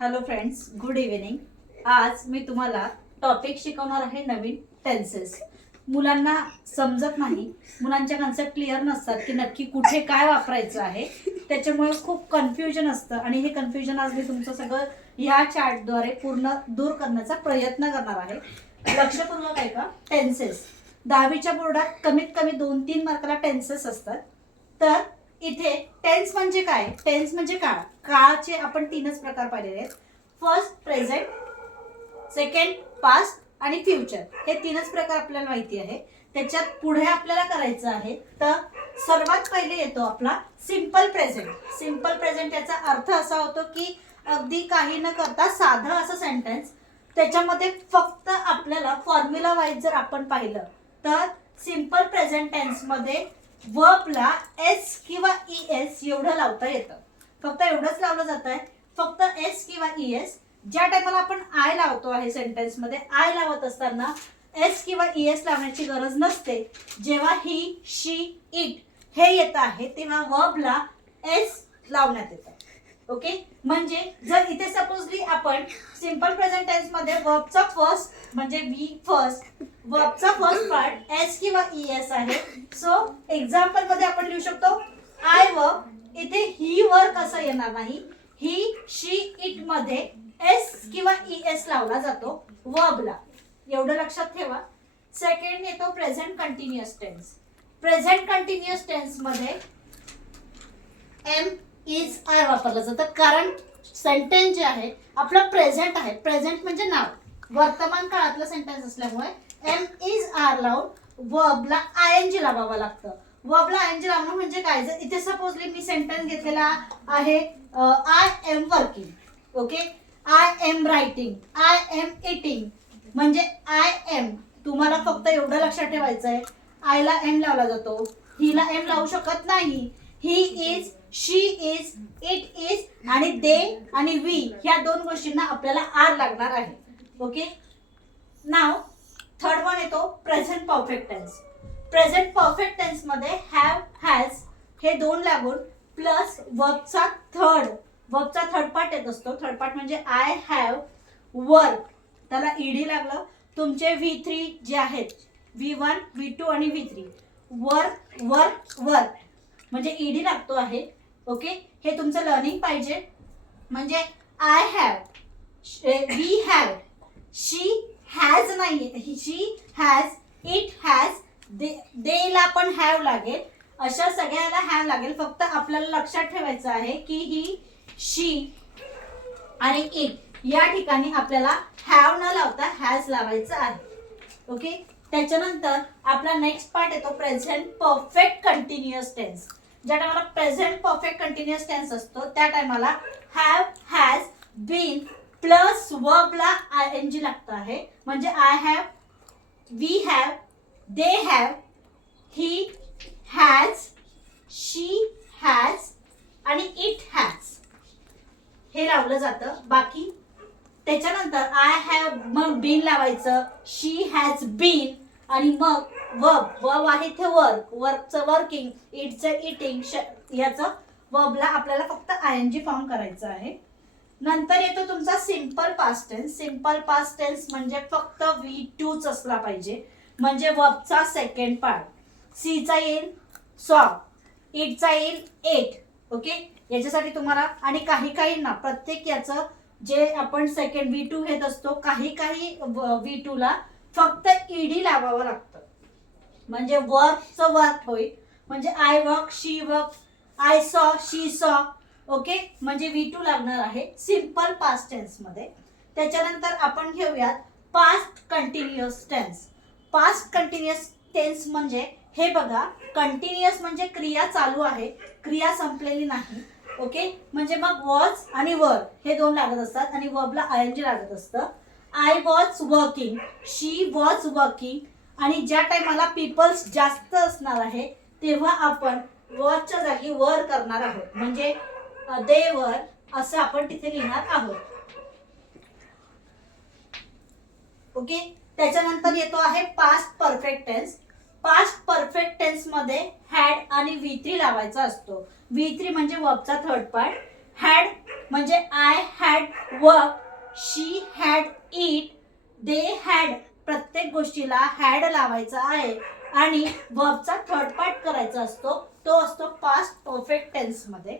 Hello friends, good evening. आज मी तुम्हाला topic शिकवणार आहे नवीन टेन्सेस. मुलांना समजत नाही, मुलांच्या कन्सेप्ट क्लिअर नसतात की नक्की कुठे काय वापरायचं आहे. त्याच्यामुळे खूप कन्फ्युजन असतं आणि हे कन्फ्युजन आज मी तुमचं सगळं ह्या चॅटद्वारे पूर्ण दूर करण्याचा प्रयत्न करणार आहे. लक्षपूर्वक आहे का? टेन्सेस 10वीच्या बोर्डात कमीत कमी 2-3 मार्काला टेन्सेस असतात. तर इथे टेन्स म्हणजे काय? टेन्स म्हणजे काळ. काळाचे आपण 3च प्रकार पाहिलेले आहेत. फर्स्ट प्रेझेंट, सेकंड पास्ट आणि फ्युचर. हे 3च प्रकार आपल्याला माहिती आहे. त्याच्यात पुढे आपल्याला करायचं आहे तर सर्वात पहिले येतो आपला सिंपल प्रेझेंट. सिंपल प्रेझेंट याचा अर्थ असा होतो की अगदी काही न करता साधं असं सेंटेन्स. त्याच्यामध्ये फक्त आपल्याला फॉर्म्युला वाईज जर आपण पाहिलं तर सिंपल प्रेझेंट टेन्स मध्ये वर्बला एस किंवा ईएस एवढं लावता येतं. फक्त एवढंच लावलं जात आहे. फक्त एस किंवा ईएस. ज्या टायमाला आपण आय लावतो आहे सेंटेन्स मध्ये, आय लावत असताना एस किंवा ईएस लावण्याची गरज नसते. जेव्हा ही, शी, इट हे येत आहे तेव्हा वर्बला एस लावण्यात येतं. ओके, म्हणजे जर इथे सपोजली आपण सिंपल प्रेझेंट टेन्स मध्ये वर्बचा फर्स्ट म्हणजे बी फर्स्ट, वर्बचा फर्स्ट पार्ट एस किंवा ईएस आहे. सो एक्झाम्पल मध्ये आपण लिहू शकतो आय वर्ब. इथे ही वर्ब असं येणार नाही. ही, शी, इट मध्ये एस किंवा ईएस लावला जातो वर्बला. एवढं लक्षात ठेवा. सेकंड येतो present continuous tense. Present continuous tense मध्ये एम इज आय वापरलं जातं कारण सेंटेन्स जे आहे आपलं प्रेझेंट आहे. प्रेझेंट म्हणजे नाव, वर्तमान काळातलं सेंटेन्स असल्यामुळे एम इज आर लावून वर्बला आयएनजी लावावं लागतं. वर्बला आयएनजी लावणं म्हणजे काय? जर इथे सपोजली मी सेंटेन्स घेतलेला आहे I am working, okay, I am writing, I am eating, म्हणजे आय एम. तुम्हाला फक्त एवढं लक्षात ठेवायचं आहे, आयला एम लावला जातो, हिला एम लावू शकत नाही. He is, she is, it is आणि दे आणि वी ह्या दोन गोष्टींना आपल्याला आर लागणार आहे. ओके, नाव थर्ड वन येतो present perfect tense. Present perfect tense मध्ये हॅव, हॅज हे दोन लागून प्लस वर्बचा थर्ड पार्ट येत असतो. थर्ड पार्ट म्हणजे आय हॅव वर्क, त्याला ईडी लागलं. तुमचे V3 जे आहेत V1, V2 आणि V3 वर्क वर्क वर्क म्हणजे ईडी लागतो आहे. ओके, हे तुमचं लर्निंग पाहिजे. म्हणजे I have, we have, she has नाही, शी हॅज, इट हॅज, देला पण हॅव लागेल. अशा सगळ्याला हॅव लागेल. फक्त आपल्याला लक्षात ठेवायचं आहे की ही, शी आणि इट या ठिकाणी आपल्याला हॅव न लावता हॅज लावायचं आहे. ओके, त्याच्यानंतर आपला नेक्स्ट पार्ट येतो प्रेझेंट परफेक्ट कंटिन्युअस टेन्स. ज्या टायमाला प्रेझेंट परफेक्ट कंटिन्युअस टेन्स असतो त्या टायमाला हॅव, हॅज, बीन प्लस वर्बला आयएनजी लागतं आहे. म्हणजे I have, we have, they have, he has, she has आणि इट हॅज हे लावलं जातं. बाकी त्याच्यानंतर आय हॅव मग बीन लावायचं, शी हॅज बीन आणि मग वर्ब आहे ते वर्कचं वर्किंग, इटचं इटिंग, याचं वर्बला आपल्याला फक्त आयएनजी फॉर्म करायचं आहे. नंतर येतो तुमचा simple past tense. Simple past tense म्हणजे फक्त V2च असला पाहिजे. म्हणजे वर्बचा सेकंड पार्ट. सीचा येईल सॉ, इटचा येईल एट. ओके, याच्यासाठी तुम्हाला आणि काही ना प्रत्येक याचं जे आपण सेकंड V2 घेत असतो, काही V2 ला फक्त ईडी लावावं लागतं. म्हणजे वर्कचं वर्क होईल. म्हणजे I work, she work, I saw, she सॉ. ओके, म्हणजे V2 लागणार आहे सिंपल पास्ट टेन्स मध्ये. त्याच्यानंतर आपण घेऊयात past continuous tense. Past continuous tense म्हणजे हे बघा, कंटिन्युअस म्हणजे क्रिया चालू आहे, क्रिया संपलेली नाही. ओके, म्हणजे मग वॉज आणि वर हे दोन लागत असतात आणि वर्बला आयएनजी लागत असतं. I was working, she was working आणि ज्या टाइमाला पीपल्स जास्त असणार आहे तेव्हा आपण वॉजच्या जागी वर करणार आहोत. म्हणजे दे वर असं आपण तिथे लिहिणार आहोत. ओके, त्याच्यानंतर येतो आहे past perfect tense. Past perfect tense मध्ये हॅड आणि V3 लावायचा असतो. V3 म्हणजे वर्बचा थर्ड पार्ट. हॅड म्हणजे I had work, she had eat, they had, प्रत्येक गोष्टीला हॅड लावायचा आहे आणि वर्बचा थर्ड पार्ट करायचा असतो, तो असतो पास्ट परफेक्ट टेन्स मध्ये.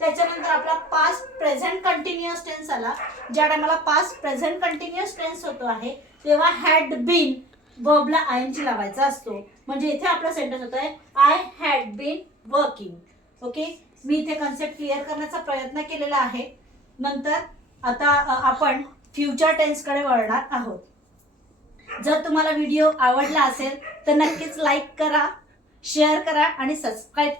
त्याच्यानंतर आपला पास्ट प्रेझेंट कंटिन्युअस टेन्स आला. ज्या टायमाला पास्ट प्रेझेंट कंटिन्युअस टेन्स होतो आहे तेव्हा हॅड बीन वर्बला आयएनजी लावायचा असतो. म्हणजे इथे आपला सेंटेन्स होत आहे I had been working. Okay, मी इथे कन्सेप्ट क्लिअर करण्याचा प्रयत्न केलेला आहे. नंतर आता आपण फ्युचर टेन्स कडे वळणार आहोत. जर तुम्हाला व्हिडिओ आवडला असेल तर नक्कीच लाईक करा, शेअर करा आणि सबस्क्राईब